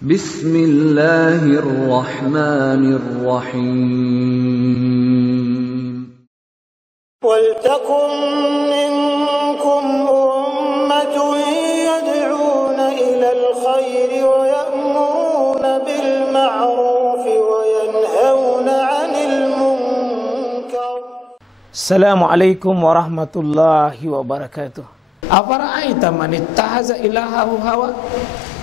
Bismillahirrahmanirrahim. Waltakum minkum ummatun yad'una ilal khairi wa ya'muruna bil ma'ruf wa yanhauna 'anil munkar. Assalamualaikum warahmatullahi wabarakatuh. Afara'aita man ittahaza ilahahu hawa?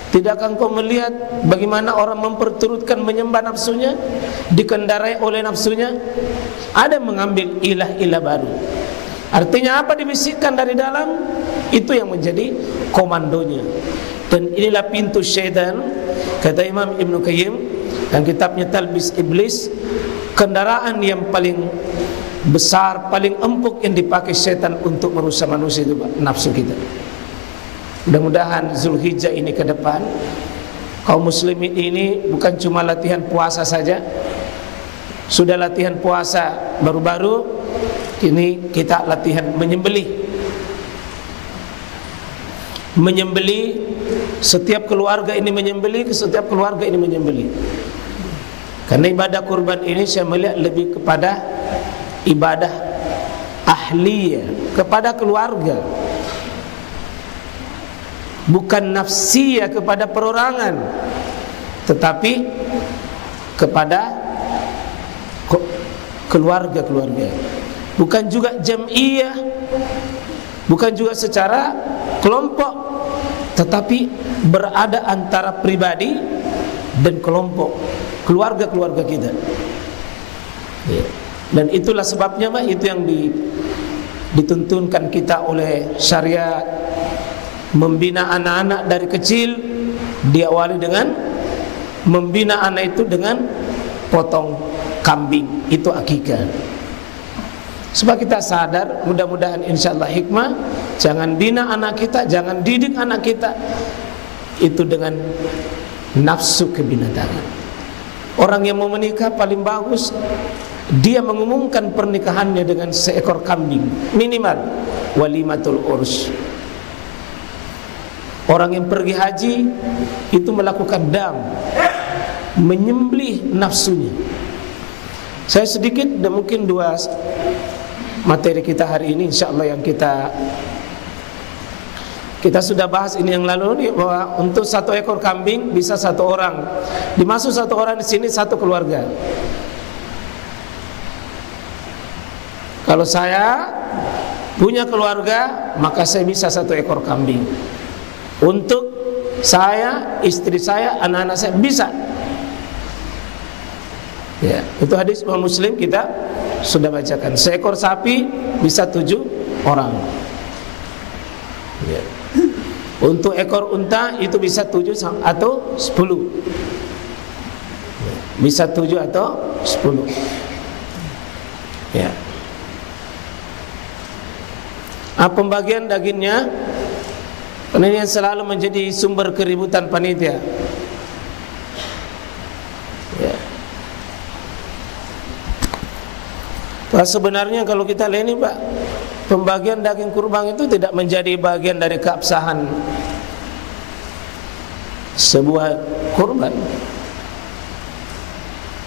Tidakkah engkau melihat bagaimana orang memperturutkan menyembah nafsunya, dikendarai oleh nafsunya? Ada mengambil ilah-ilah baru. Artinya apa dibisikkan dari dalam? Itu yang menjadi komandonya. Dan inilah pintu syaitan, kata Imam Ibn Qayyim dan kitabnya Talbis Iblis, kendaraan yang paling besar, paling empuk yang dipakai syaitan untuk merusak manusia itu nafsu kita. Mudah-mudahan Zulhijjah ini ke depan kaum muslimin ini bukan cuma latihan puasa saja. Sudah latihan puasa baru-baru, kini kita latihan menyembelih. Menyembelih, setiap keluarga ini menyembelih, setiap keluarga ini menyembelih. Karena ibadah kurban ini saya melihat lebih kepada ibadah ahliyah, kepada keluarga, bukan nafsiyah kepada perorangan, tetapi kepada keluarga-keluarga. Bukan juga jam'iyah, bukan juga secara kelompok, tetapi berada antara pribadi dan kelompok, keluarga-keluarga kita. Dan itulah sebabnya itu yang dituntunkan kita oleh syariat. Membina anak-anak dari kecil diawali dengan membina anak itu dengan potong kambing, itu akikah. Sebab kita sadar, mudah-mudahan insyaallah hikmah, jangan bina anak kita, jangan didik anak kita itu dengan nafsu kebinatangan. Orang yang mau menikah paling bagus dia mengumumkan pernikahannya dengan seekor kambing, minimal walimatul urs. Orang yang pergi haji itu melakukan dam, menyembelih nafsunya. Saya sedikit dan mungkin dua materi kita hari ini insyaallah yang kita sudah bahas ini yang lalu nih, bahwa untuk satu ekor kambing bisa satu orang, dimasuk satu orang di sini satu keluarga. Kalau saya punya keluarga, maka saya bisa satu ekor kambing. Untuk saya, istri saya, anak-anak saya bisa. Ya, itu hadis Imam Muslim kita sudah bacakan. Seekor sapi bisa 7 orang. Ya. Untuk ekor unta itu bisa 7 atau 10. Ya. Bisa 7 atau 10. Ya. Pembagian dagingnya, ini yang selalu menjadi sumber keributan panitia. Ya. Sebenarnya kalau kita lihat ini Pak, pembagian daging kurban itu tidak menjadi bagian dari keabsahan sebuah kurban.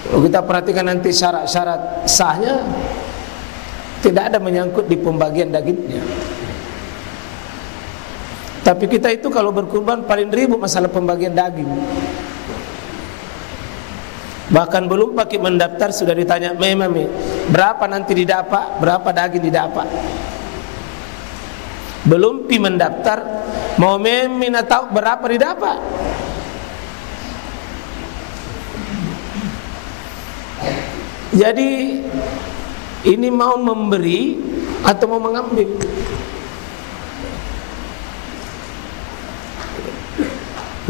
Kalau kita perhatikan nanti syarat-syarat sahnya, tidak ada menyangkut di pembagian dagingnya. Tapi kita itu kalau berkurban paling ribut masalah pembagian daging. Bahkan belum pakai mendaftar sudah ditanya, memang berapa nanti didapat, berapa daging didapat. Belum pi mendaftar, mau memina tahu berapa didapat. Jadi ini mau memberi atau mau mengambil?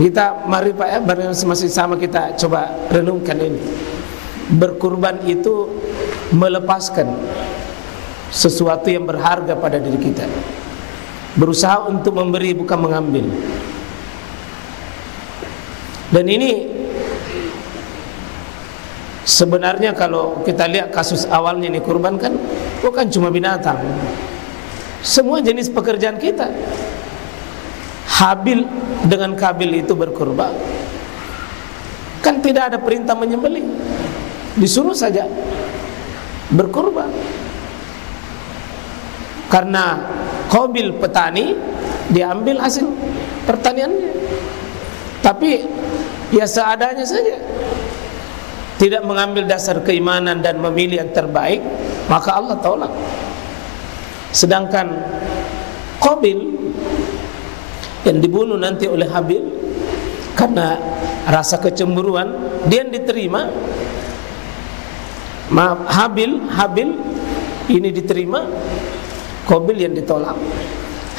Kita mari Pak ya, masih sama kita coba renungkan ini. Berkurban itu melepaskan sesuatu yang berharga pada diri kita. Berusaha untuk memberi bukan mengambil. Dan ini sebenarnya kalau kita lihat kasus awalnya ini kurban kan bukan cuma binatang. Semua jenis pekerjaan kita. Habil dengan Kabil itu berkurban. Kan tidak ada perintah menyembelih, disuruh saja berkurban. Karena Qabil petani, dia ambil hasil pertaniannya, tapi ya seadanya saja, tidak mengambil dasar keimanan dan memilih yang terbaik, maka Allah tolak. Sedangkan Qabil yang dibunuh nanti oleh Habil karena rasa kecemburuan, dia yang diterima. Habil ini diterima, Qabil yang ditolak.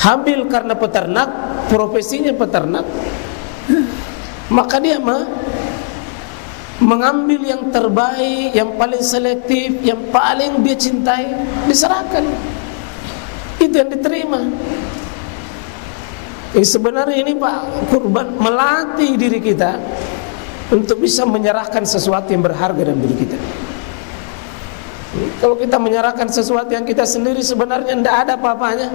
Habil karena peternak, profesinya peternak, maka dia mengambil yang terbaik, yang paling selektif, yang paling dia cintai, diserahkan. Itu yang diterima. Sebenarnya ini Pak, kurban melatih diri kita untuk bisa menyerahkan sesuatu yang berharga dalam diri kita. Kalau kita menyerahkan sesuatu yang kita sendiri sebenarnya tidak ada apa-apanya,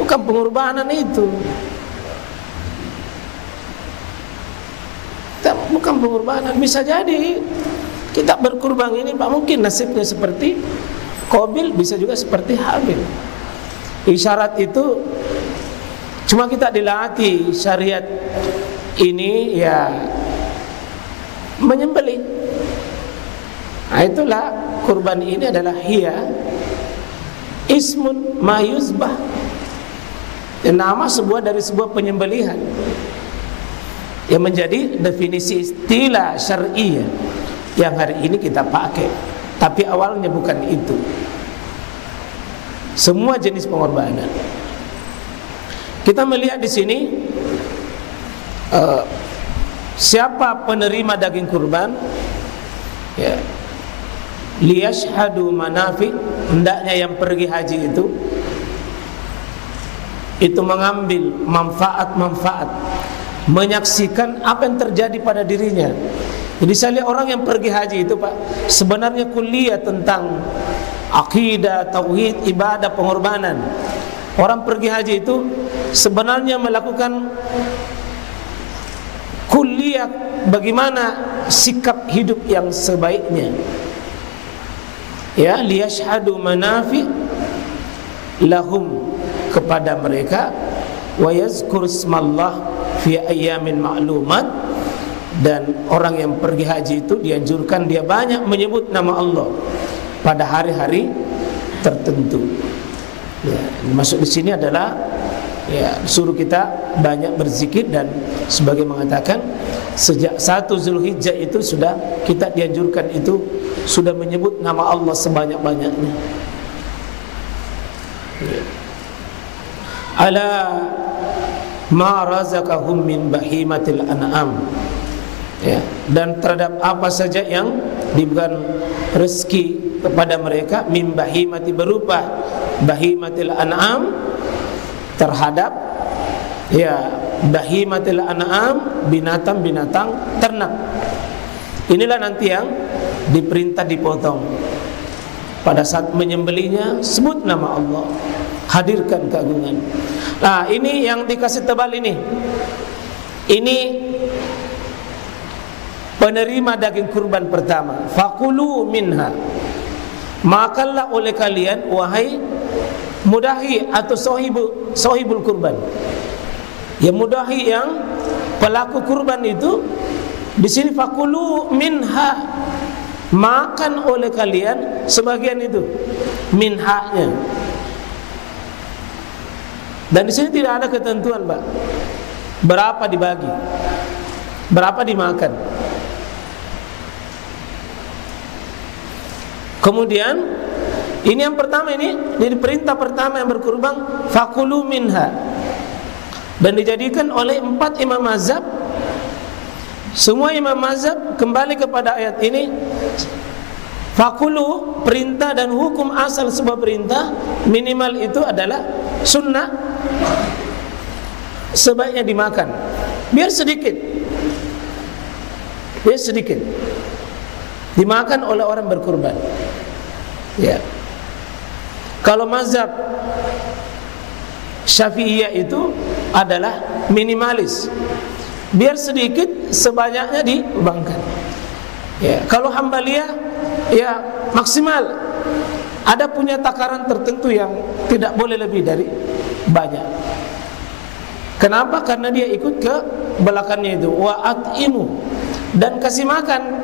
bukan pengorbanan itu. Bukan pengorbanan. Bisa jadi kita berkurban ini Pak, mungkin nasibnya seperti Qabil, bisa juga seperti Habil. Isyarat itu cuma kita dilatih syariat ini ya menyembelih. Nah, itulah kurban ini adalah hiya ismun ma yuzbah, nama sebuah dari sebuah penyembelihan yang menjadi definisi istilah syar'iyyah yang hari ini kita pakai, tapi awalnya bukan itu. Semua jenis pengorbanan. Kita melihat di sini siapa penerima daging kurban, ya, liyashhadu manafi, hendaknya yang pergi haji itu mengambil manfaat-manfaat, menyaksikan apa yang terjadi pada dirinya. Jadi saya lihat orang yang pergi haji itu Pak, sebenarnya kuliah tentang akidah, tauhid, ibadah, pengorbanan. Orang pergi haji itu sebenarnya melakukan kuliah bagaimana sikap hidup yang sebaiknya. Ya, liyashhadu manafi lahum, kepada mereka, wa yazkur ismallah fi ayyamin ma'lumat, dan orang yang pergi haji itu dianjurkan dia banyak menyebut nama Allah pada hari-hari tertentu. Ya, masuk di sini adalah ya, suruh kita banyak berzikir, dan sebagai mengatakan sejak 1 Zulhijjah itu sudah kita dianjurkan itu sudah menyebut nama Allah sebanyak-banyaknya. Ya. Ala ma razaqahum min bahimatil an'am. Ya, dan terhadap apa saja yang diberikan rezeki kepada mereka, min bahimati, berupa bahimatil an'am, terhadap ya bahimatil an'am, binatang-binatang ternak. Inilah nanti yang diperintah dipotong. Pada saat menyembelihnya sebut nama Allah, hadirkan keagungan. Nah, ini yang dikasih tebal ini. Ini penerima daging kurban pertama. Fakulu minha, makanlah oleh kalian wahai mudahi atau sahibul kurban. Ya, mudahi yang pelaku kurban itu di sini fakulu minha, makan oleh kalian sebagian itu, minhanya. Dan di sini tidak ada ketentuan, Pak, berapa dibagi, berapa dimakan. Kemudian ini yang pertama, ini jadi perintah pertama yang berkurban, fakulu minha, dan dijadikan oleh 4 imam mazhab. Semua imam mazhab kembali kepada ayat ini. Fakulu, perintah dan hukum asal sebuah perintah minimal itu adalah sunnah, sebaiknya dimakan, biar sedikit dimakan oleh orang berkurban. Ya, kalau mazhab Syafi'iyah itu adalah minimalis, biar sedikit sebanyaknya dikurbankan. Ya, kalau Hambaliyah ya maksimal. Ada punya takaran tertentu yang tidak boleh lebih dari banyak. Kenapa? Karena dia ikut ke belakangnya itu. Wa at'imu, dan kasih makan.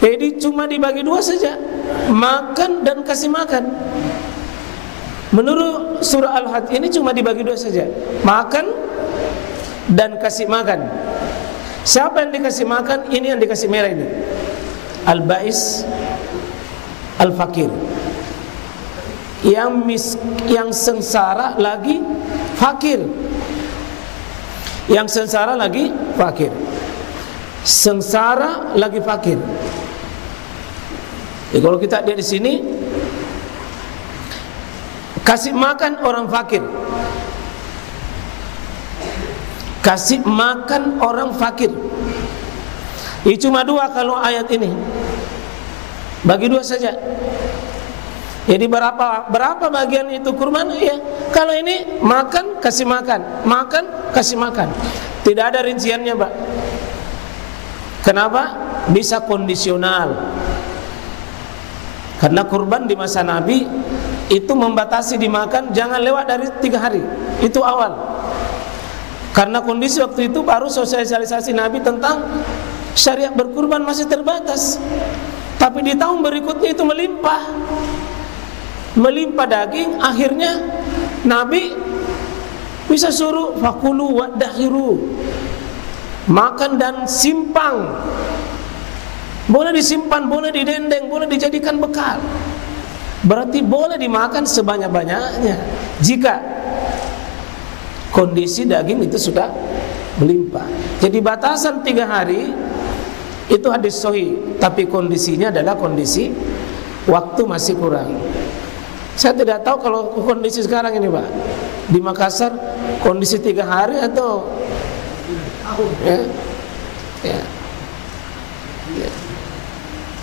Jadi cuma dibagi dua saja, makan dan kasih makan. Menurut surah Al-Hajj ini cuma dibagi dua saja, makan dan kasih makan. Siapa yang dikasih makan? Ini yang dikasih merah ini, al-ba'is, al-fakir, yang sengsara lagi fakir, yang sengsara lagi fakir, sengsara lagi fakir. Jadi kalau kita lihat di sini, kasih makan orang fakir, kasih makan orang fakir. Ini cuma dua kalau ayat ini, bagi dua saja. Jadi berapa bagian itu kurban? Ya, kalau ini makan kasih makan, makan kasih makan. Tidak ada rinciannya, Pak. Kenapa? Bisa kondisional. Karena kurban di masa Nabi itu membatasi dimakan jangan lewat dari 3 hari. Itu awal. Karena kondisi waktu itu baru sosialisasi Nabi tentang syariat berkurban masih terbatas. Tapi di tahun berikutnya itu melimpah daging. Akhirnya Nabi bisa suruh fakulu wadakhiru, makan dan simpang. Boleh disimpan, boleh didendeng, boleh dijadikan bekal. Berarti boleh dimakan sebanyak-banyaknya jika kondisi daging itu sudah melimpah. Jadi batasan 3 hari itu hadis sahih, tapi kondisinya adalah kondisi waktu masih kurang. Saya tidak tahu kalau kondisi sekarang ini, Pak, di Makassar kondisi 3 hari atau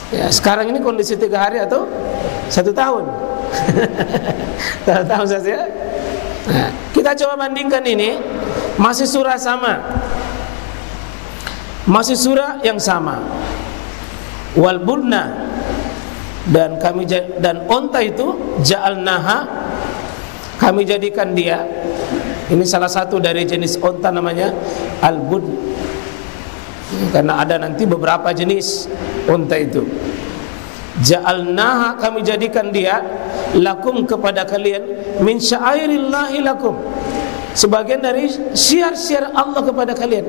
ya, sekarang ini kondisi 3 hari atau 1 tahun. 1 tahun saja. Nah, kita coba bandingkan ini, masih surah sama, masih surah yang sama. Wal budna, dan onta itu ja'alnaha, kami jadikan dia. Ini salah satu dari jenis onta namanya al-bud. Karena ada nanti beberapa jenis onta itu. Ja'alnaha, kami jadikan dia lakum, kepada kalian, min sya'airillahi lakum, sebagian dari syiar-syiar Allah kepada kalian.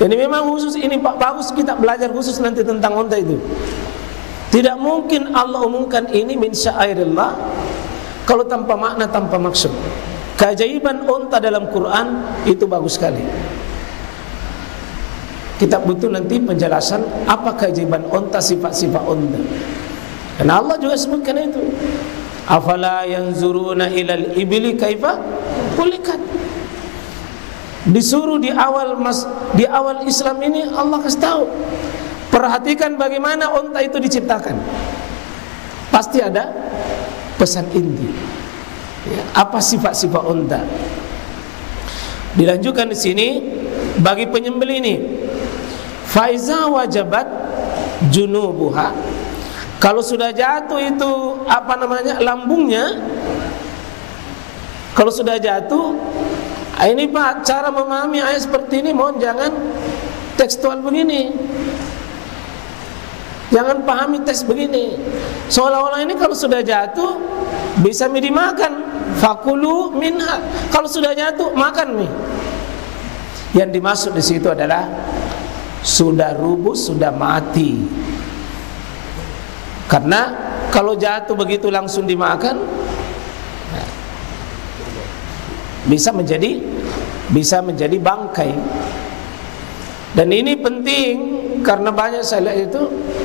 Jadi memang khusus ini Pak, bagus kita belajar khusus nanti tentang onta itu. Tidak mungkin Allah umumkan ini min sya'airillah kalau tanpa makna, tanpa maksud. Keajaiban onta dalam Quran itu bagus sekali. Kita butuh nanti penjelasan apa keajaiban onta, sifat-sifat onta. Dan Allah juga sebutkan itu. Afala yanzuruna ilal ibli kaifa khuliqat. Disuruh di awal Islam ini Allah kasih tahu, perhatikan bagaimana onta itu diciptakan. Pasti ada pesan inti. Ya, apa sifat-sifat onta? Dilanjutkan di sini bagi penyembelih ini, faiza wajabat junubuha. Kalau sudah jatuh itu lambungnya, kalau sudah jatuh, ini Pak, cara memahami ayat seperti ini, mohon jangan tekstual begini. Jangan pahami teks begini. Seolah-olah ini kalau sudah jatuh bisa mie dimakan. Fakulu minha. Kalau sudah jatuh makan mie. Yang dimaksud di situ adalah sudah rubuh, sudah mati. Karena kalau jatuh begitu langsung dimakan, bisa menjadi bangkai. Dan ini penting karena banyak saya lihat itu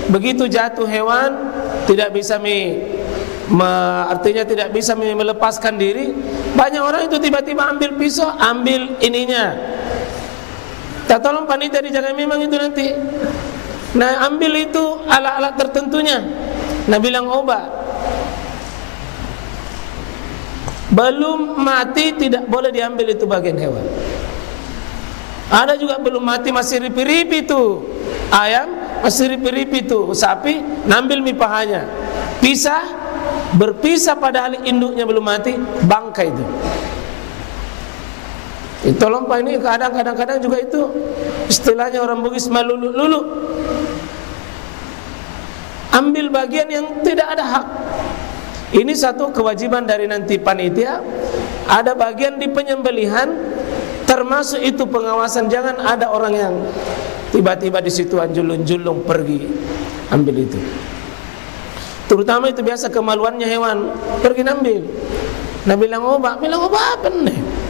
begitu jatuh hewan tidak bisa artinya tidak bisa melepaskan diri. Banyak orang itu tiba-tiba ambil pisau, ambil ininya. Tak tolong panitia dijaga memang itu nanti. Nah, ambil itu alat-alat tertentunya. Nah, bilang obat. Belum mati tidak boleh diambil itu bagian hewan. Ada juga belum mati masih ripi-ripi itu ayam, masih ripi-ripi tuh sapi, nambil mi pahanya, pisah, berpisah padahal induknya belum mati, bangkai itu. Itu lompat ini kadang-kadang juga itu istilahnya orang Bugis malulu-lulu. Ambil bagian yang tidak ada hak. Ini satu kewajiban dari nanti panitia. Ada bagian di penyembelihan, termasuk itu pengawasan, jangan ada orang yang tiba-tiba di situ anjulung-julung pergi ambil itu. Terutama itu biasa kemaluannya hewan, pergi ambil. Nah bilang obat apa nih?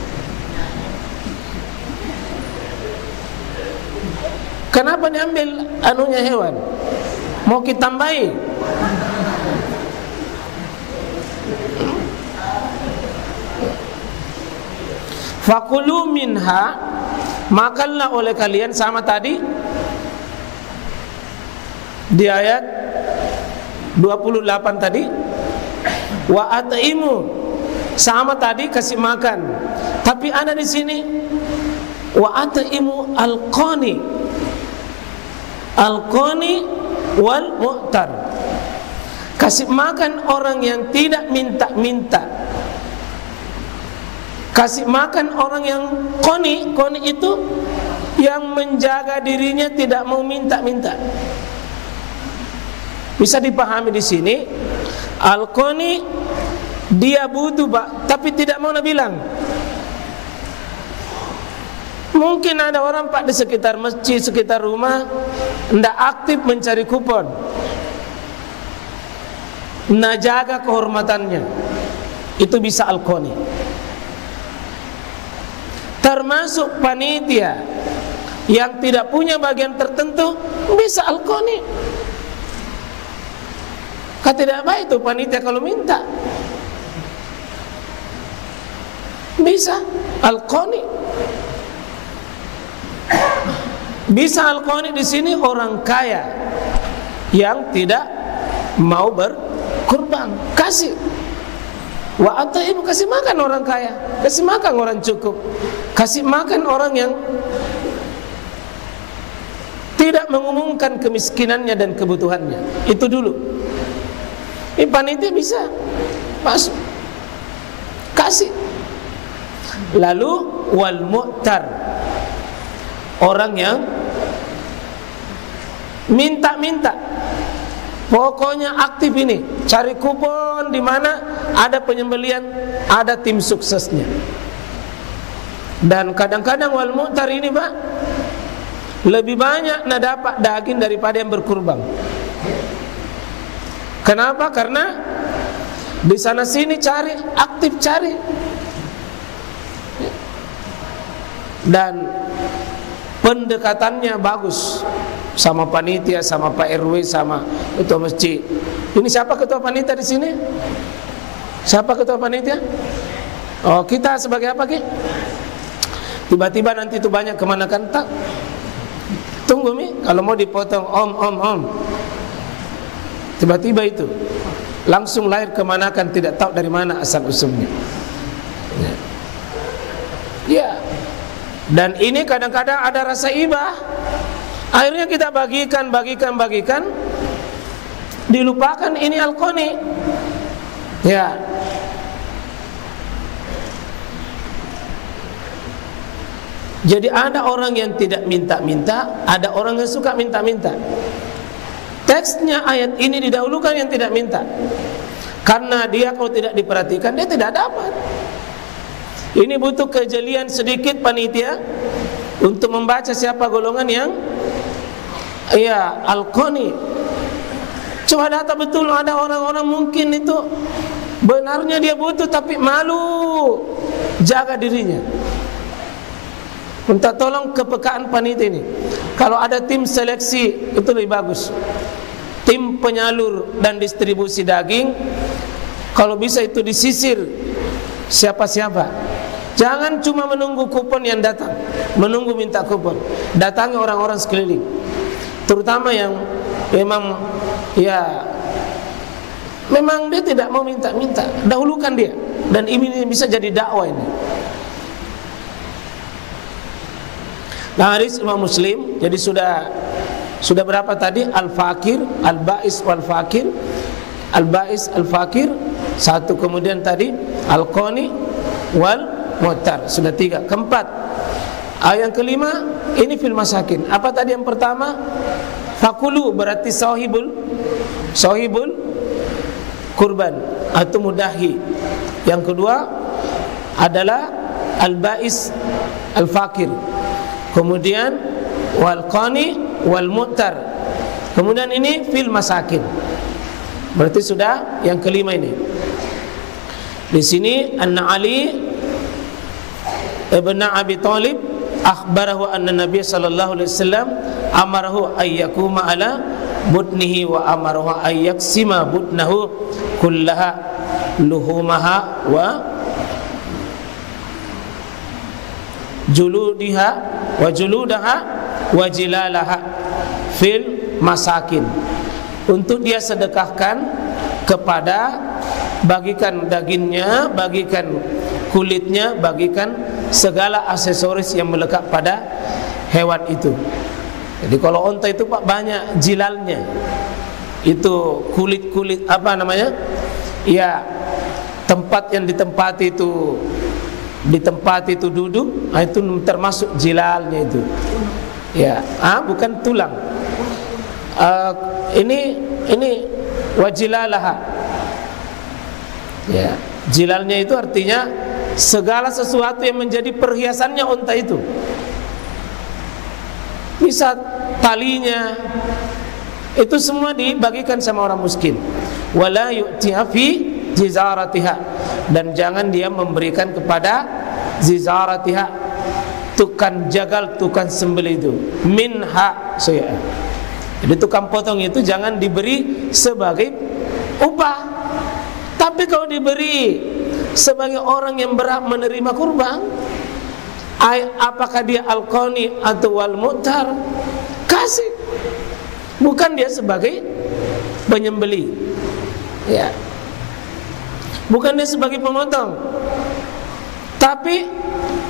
Kenapa diambil anunya hewan? Mau kita tambahi? Fakulu minha, makanlah oleh kalian, sama tadi di ayat 28 tadi. Wa at'imu, sama tadi kasih makan. Tapi ada di sini wa at'imu al-qani wal mu'tar. Kasih makan orang yang tidak minta-minta. Kasih makan orang yang qani itu yang menjaga dirinya, tidak mau minta-minta. Bisa dipahami di sini, al-qani dia butuh tapi tidak mau bilang. Mungkin ada orang Pak di sekitar masjid, sekitar rumah, tidak aktif mencari kupon, tidak jaga kehormatannya. Itu bisa al-qani. Termasuk panitia yang tidak punya bagian tertentu bisa al-qani. Tidak baik itu panitia kalau minta. Bisa al-qani. Bisa al-qani di sini orang kaya yang tidak mau berkurban, kasih. Wa at'imu, kasih makan orang kaya, kasih makan orang cukup, kasih makan orang yang tidak mengumumkan kemiskinannya dan kebutuhannya. Itu dulu. Ini panitia bisa masuk, kasih. Lalu wal mu'tar, orang yang minta-minta, pokoknya aktif ini, cari kupon di mana ada penyembelian, ada tim suksesnya. Dan kadang-kadang wal mu'tar ini Pak lebih banyak dapat daging daripada yang berkurban. Kenapa? Karena di sana sini cari, aktif cari. Dan pendekatannya bagus sama panitia, sama Pak RW, sama ketua masjid. Ini siapa ketua panitia di sini? Siapa ketua panitia? Oh, kita sebagai apa, Ki? Tiba-tiba nanti itu banyak kemanakan tak? Tunggu Mi, kalau mau dipotong om. Tiba-tiba itu langsung lahir kemanakan, tidak tahu dari mana asal usulnya. Ya. Dan ini kadang-kadang ada rasa ibah. Akhirnya kita bagikan, dilupakan ini al-qani. Ya. Jadi ada orang yang tidak minta-minta, ada orang yang suka minta-minta. Teksnya ayat ini didahulukan yang tidak minta, karena dia kalau tidak diperhatikan dia tidak dapat. Ini butuh kejelian sedikit panitia untuk membaca siapa golongan yang al-qani. Coba data betul, ada orang-orang mungkin itu benarnya dia butuh tapi malu jaga dirinya. Minta tolong kepekaan panitia ini. Kalau ada tim seleksi itu lebih bagus. Tim penyalur dan distribusi daging, kalau bisa itu disisir siapa-siapa. Jangan cuma menunggu kupon yang datang, menunggu minta kupon. Datangi orang-orang sekeliling, terutama yang memang memang dia tidak mau minta-minta. Dahulukan dia, dan ini bisa jadi dakwah ini. Nah, hadis Imam Muslim, jadi sudah Sudah berapa tadi? Al-fakir, al-ba'is wal-fakir. Al-ba'is, al-fakir. Satu, kemudian tadi al-qani wal-mu'tar. Sudah 3. Keempat, yang kelima, ini fil masakin. Apa tadi yang pertama? Fakulu berarti sahibul kurban atau mudahi. Yang kedua adalah al-ba'is, al-fakir. Kemudian wal-qani wal-mu'tar. Kemudian ini fil masakin. Berarti sudah yang kelima ini. Di sini anna Ali ibn Abi Thalib akhbarahu anna Nabiy sallallahu alaihi wasallam amarahu ayyakuma ala butnihi wa amarahu ayyaksima butnahu kullaha luhumaha wa juludiha wa juludaha wa jilalaha fil masakin. Untuk dia sedekahkan kepada, bagikan dagingnya, bagikan kulitnya, bagikan segala aksesoris yang melekat pada hewan itu. Jadi kalau onta itu Pak banyak jilalnya. Itu kulit-kulit apa namanya? Ya, tempat yang ditempati itu duduk, itu termasuk jilalnya itu. Ya, bukan tulang. Ini wajilalaha. Ya, jilalnya itu artinya segala sesuatu yang menjadi perhiasannya unta itu. Bisa talinya, itu semua dibagikan sama orang miskin. Wala yu'tiha fi jizaratiha, dan jangan dia memberikan kepada zizaratiha, tukang jagal, tukang sembelih itu. Minha saya. Jadi tukang potong itu jangan diberi sebagai upah. Tapi kalau diberi sebagai orang yang berhak menerima kurban, apakah dia al-qani atau wal-mu'tar, kasih. Bukan dia sebagai penyembeli. Ya. Bukan dia sebagai pemotong. Tapi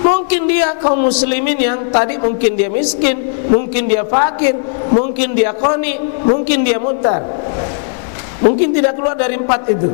mungkin dia kaum muslimin yang tadi mungkin dia miskin, mungkin dia fakir, mungkin dia qani, mungkin dia mu'tar. Mungkin tidak keluar dari 4 itu.